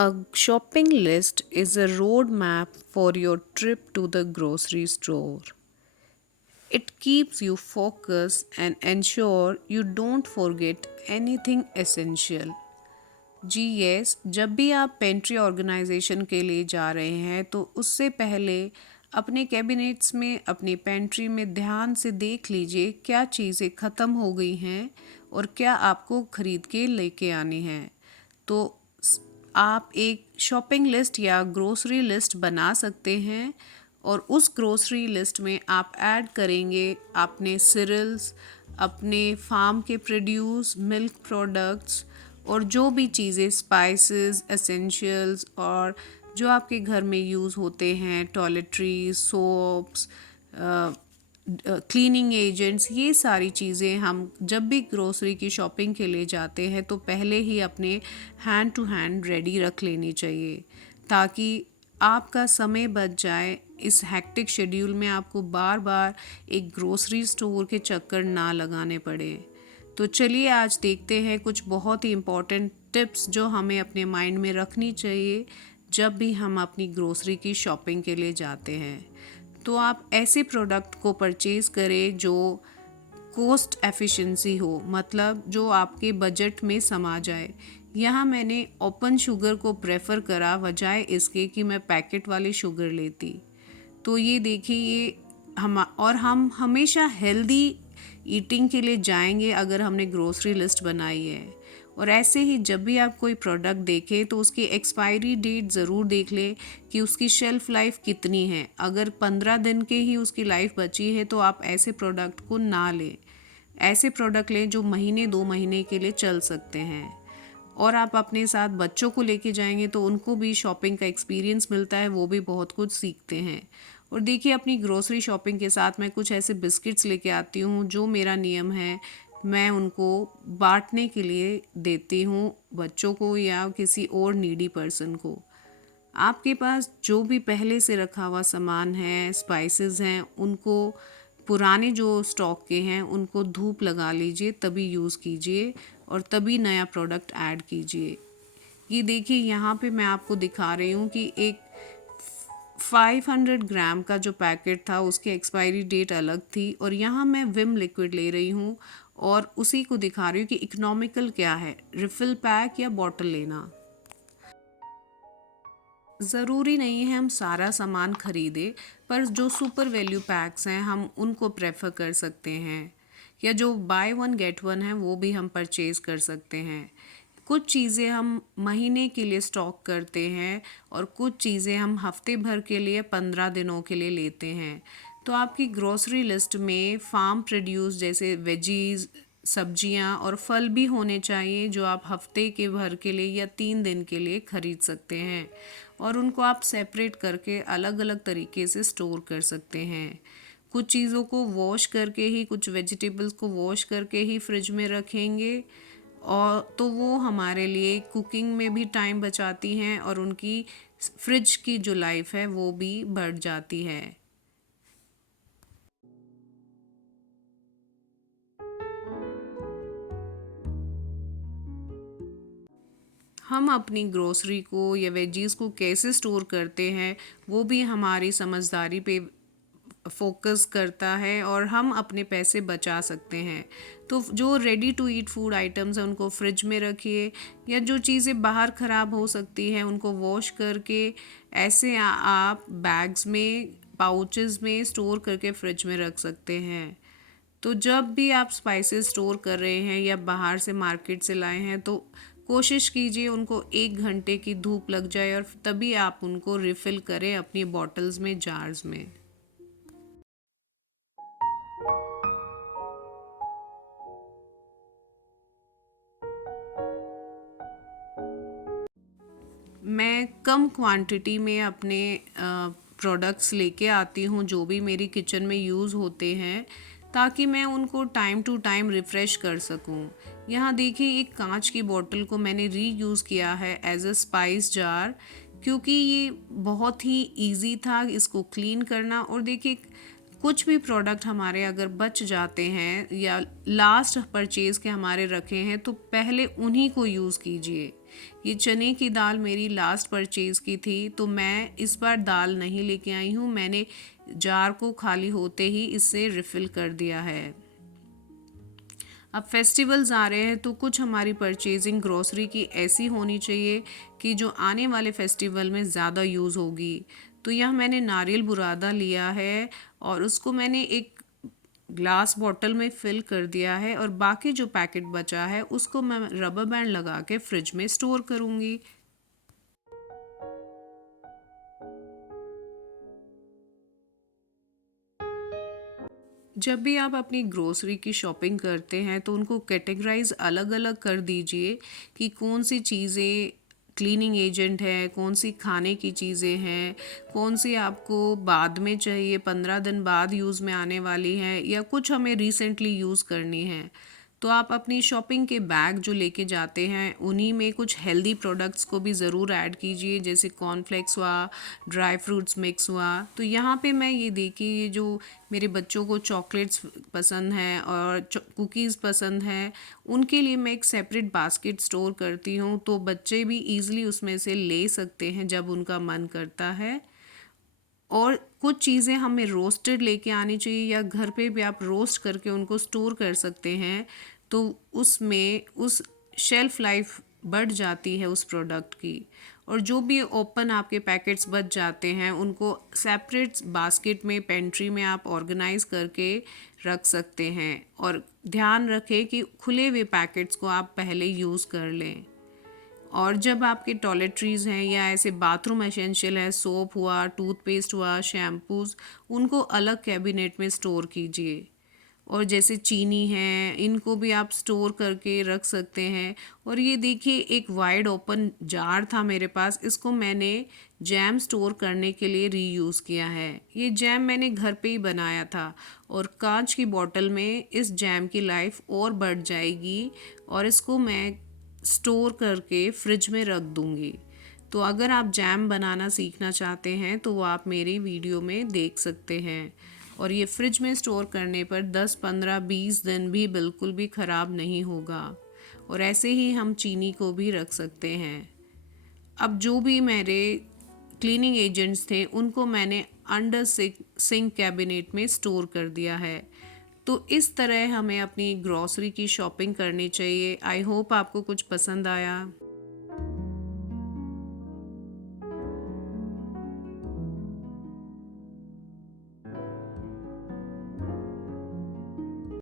A shopping list is a roadmap for your trip to the grocery store. It keeps you focused and ensure you don't forget anything essential. जी yes, जब भी आप pantry organisation के लिए जा रहे हैं तो उससे पहले अपने कैबिनेट्स में अपनी पेंट्री में ध्यान से देख लीजिए क्या चीज़ें ख़त्म हो गई हैं और क्या आपको ख़रीद के लेके आनी हैं। तो आप एक शॉपिंग लिस्ट या ग्रोसरी लिस्ट बना सकते हैं और उस ग्रोसरी लिस्ट में आप ऐड करेंगे अपने सीरियल्स, अपने फार्म के प्रोड्यूस, मिल्क प्रोडक्ट्स और जो भी चीज़ें स्पाइसेस, एसेंशियल्स और जो आपके घर में यूज़ होते हैं, टॉयलेटरीज, सोप्स, क्लीनिंग एजेंट्स, ये सारी चीज़ें हम जब भी ग्रोसरी की शॉपिंग के लिए जाते हैं तो पहले ही अपने हैंड टू हैंड रेडी रख लेनी चाहिए ताकि आपका समय बच जाए। इस हेक्टिक शेड्यूल में आपको बार बार एक ग्रोसरी स्टोर के चक्कर ना लगाने पड़े। तो चलिए आज देखते हैं कुछ बहुत ही इम्पॉर्टेंट टिप्स जो हमें अपने माइंड में रखनी चाहिए जब भी हम अपनी ग्रोसरी की शॉपिंग के लिए जाते हैं। तो आप ऐसे प्रोडक्ट को परचेज़ करें जो कॉस्ट एफिशिएंसी हो, मतलब जो आपके बजट में समा जाए। यहाँ मैंने ओपन शुगर को प्रेफर करा बजाय इसके कि मैं पैकेट वाली शुगर लेती। तो ये देखिए, ये हम हमेशा हेल्दी ईटिंग के लिए जाएंगे अगर हमने ग्रोसरी लिस्ट बनाई है। और ऐसे ही जब भी आप कोई प्रोडक्ट देखें तो उसकी एक्सपायरी डेट ज़रूर देख लें कि उसकी शेल्फ़ लाइफ कितनी है। अगर 15 दिन के ही उसकी लाइफ बची है तो आप ऐसे प्रोडक्ट को ना लें। ऐसे प्रोडक्ट लें जो महीने 2 महीने के लिए चल सकते हैं। और आप अपने साथ बच्चों को लेके जाएंगे तो उनको भी शॉपिंग का एक्सपीरियंस मिलता है, वो भी बहुत कुछ सीखते हैं। और देखिए, अपनी ग्रोसरी शॉपिंग के साथ मैं कुछ ऐसे बिस्किट्स लेके आती हूँ जो मेरा नियम है, मैं उनको बांटने के लिए देती हूँ बच्चों को या किसी और नीडी पर्सन को। आपके पास जो भी पहले से रखा हुआ सामान है, स्पाइसेस हैं, उनको पुराने जो स्टॉक के हैं उनको धूप लगा लीजिए, तभी यूज़ कीजिए और तभी नया प्रोडक्ट ऐड कीजिए। ये देखिए, यहाँ पे मैं आपको दिखा रही हूँ कि एक 500 ग्राम का जो पैकेट था उसकी एक्सपायरी डेट अलग थी और यहाँ मैं विम लिक्विड ले रही हूँ और उसी को दिखा रही हूँ कि इकोनॉमिकल क्या है, रिफ़िल पैक या बॉटल लेना। ज़रूरी नहीं है हम सारा सामान खरीदें, पर जो सुपर वैल्यू पैक्स हैं हम उनको प्रेफर कर सकते हैं, या जो बाय वन गेट वन है वो भी हम परचेज़ कर सकते हैं। कुछ चीज़ें हम महीने के लिए स्टॉक करते हैं और कुछ चीज़ें हम हफ्ते भर के लिए 15 दिनों के लिए लेते हैं। तो आपकी ग्रोसरी लिस्ट में फार्म प्रोड्यूस जैसे वेजीज, सब्जियां और फल भी होने चाहिए जो आप हफ्ते के भर के लिए या 3 दिन के लिए खरीद सकते हैं और उनको आप सेपरेट करके अलग अलग तरीके से स्टोर कर सकते हैं। कुछ चीज़ों को वॉश करके ही, कुछ वेजिटेबल्स को वॉश करके ही फ्रिज में रखेंगे और तो वो हमारे लिए कुकिंग में भी टाइम बचाती हैं और उनकी फ्रिज की जो लाइफ है वो भी बढ़ जाती है। हम अपनी ग्रोसरी को या वेजीज़ को कैसे स्टोर करते हैं वो भी हमारी समझदारी पे फोकस करता है और हम अपने पैसे बचा सकते हैं। तो जो ready to eat food items हैं उनको फ्रिज में रखिए, या जो चीज़ें बाहर ख़राब हो सकती हैं उनको वॉश करके ऐसे आप बैग्स में, पाउचेस में स्टोर करके फ्रिज में रख सकते हैं। तो जब भी आप स्पाइसेस स्टोर कर रहे हैं या बाहर से मार्केट से लाए हैं तो कोशिश कीजिए उनको 1 घंटे की धूप लग जाए और तभी आप उनको रिफ़िल करें अपनी बॉटल्स में, जार्स में। मैं कम क्वांटिटी में अपने प्रोडक्ट्स लेके आती हूँ जो भी मेरी किचन में यूज़ होते हैं, ताकि मैं उनको टाइम टू टाइम रिफ़्रेश कर सकूँ। यहाँ देखिए, एक कांच की बोतल को मैंने रीयूज़ किया है एज अ स्पाइस जार, क्योंकि ये बहुत ही इजी था इसको क्लीन करना। और देखिए, कुछ भी प्रोडक्ट हमारे अगर बच जाते हैं या लास्ट परचेज़ के हमारे रखे हैं तो पहले उन्हीं को यूज़ कीजिए। ये चने की दाल मेरी लास्ट परचेज़ की थी, तो मैं इस बार दाल नहीं लेके आई हूँ। मैंने जार को खाली होते ही इससे रिफ़िल कर दिया है। अब फेस्टिवल्स आ रहे हैं तो कुछ हमारी परचेजिंग ग्रोसरी की ऐसी होनी चाहिए कि जो आने वाले फेस्टिवल में ज़्यादा यूज़ होगी। तो यह मैंने नारियल बुरादा लिया है और उसको मैंने एक ग्लास बॉटल में फिल कर दिया है, और बाकी जो पैकेट बचा है उसको मैं रबर बैंड लगा के फ्रिज में स्टोर करूँगी। जब भी आप अपनी ग्रोसरी की शॉपिंग करते हैं तो उनको कैटेगराइज अलग अलग कर दीजिए कि कौन सी चीज़ें क्लीनिंग एजेंट है, कौन सी खाने की चीज़ें हैं, कौन सी आपको बाद में चाहिए, 15 दिन बाद यूज़ में आने वाली हैं, या कुछ हमें रिसेंटली यूज़ करनी है। तो आप अपनी शॉपिंग के बैग जो लेके जाते हैं उन्हीं में कुछ हेल्दी प्रोडक्ट्स को भी ज़रूर ऐड कीजिए, जैसे कॉर्नफ्लेक्स हुआ, ड्राई फ्रूट्स मिक्स हुआ। तो यहाँ पे मैं ये देखी, ये जो मेरे बच्चों को चॉकलेट्स पसंद हैं और कुकीज़ पसंद हैं, उनके लिए मैं एक सेपरेट बास्केट स्टोर करती हूँ, तो बच्चे भी ईज़िली उसमें से ले सकते हैं जब उनका मन करता है। और कुछ चीज़ें हमें रोस्टेड लेके आनी चाहिए, या घर पे भी आप रोस्ट करके उनको स्टोर कर सकते हैं, तो उसमें उस शेल्फ लाइफ बढ़ जाती है उस प्रोडक्ट की। और जो भी ओपन आपके पैकेट्स बच जाते हैं उनको सेपरेट बास्केट में पेंट्री में आप ऑर्गेनाइज करके रख सकते हैं, और ध्यान रखें कि खुले हुए पैकेट्स को आप पहले यूज़ कर लें। और जब आपके टॉयलेटरीज़ हैं या ऐसे बाथरूम एसेंशियल है, सोप हुआ, टूथपेस्ट हुआ, शैम्पूज़, उनको अलग कैबिनेट में स्टोर कीजिए। और जैसे चीनी है, इनको भी आप स्टोर करके रख सकते हैं। और ये देखिए, एक वाइड ओपन जार था मेरे पास, इसको मैंने जैम स्टोर करने के लिए रीयूज़ किया है। ये जैम मैंने घर पे ही बनाया था, और कांच की बॉटल में इस जैम की लाइफ और बढ़ जाएगी, और इसको मैं स्टोर करके फ्रिज में रख दूँगी। तो अगर आप जैम बनाना सीखना चाहते हैं तो वो आप मेरी वीडियो में देख सकते हैं। और ये फ्रिज में स्टोर करने पर 10, 15, 20 दिन भी बिल्कुल भी ख़राब नहीं होगा। और ऐसे ही हम चीनी को भी रख सकते हैं। अब जो भी मेरे क्लीनिंग एजेंट्स थे उनको मैंने अंडर सिंक कैबिनेट में स्टोर कर दिया है। तो इस तरह हमें अपनी ग्रॉसरी की शॉपिंग करनी चाहिए। आई होप आपको कुछ पसंद आया।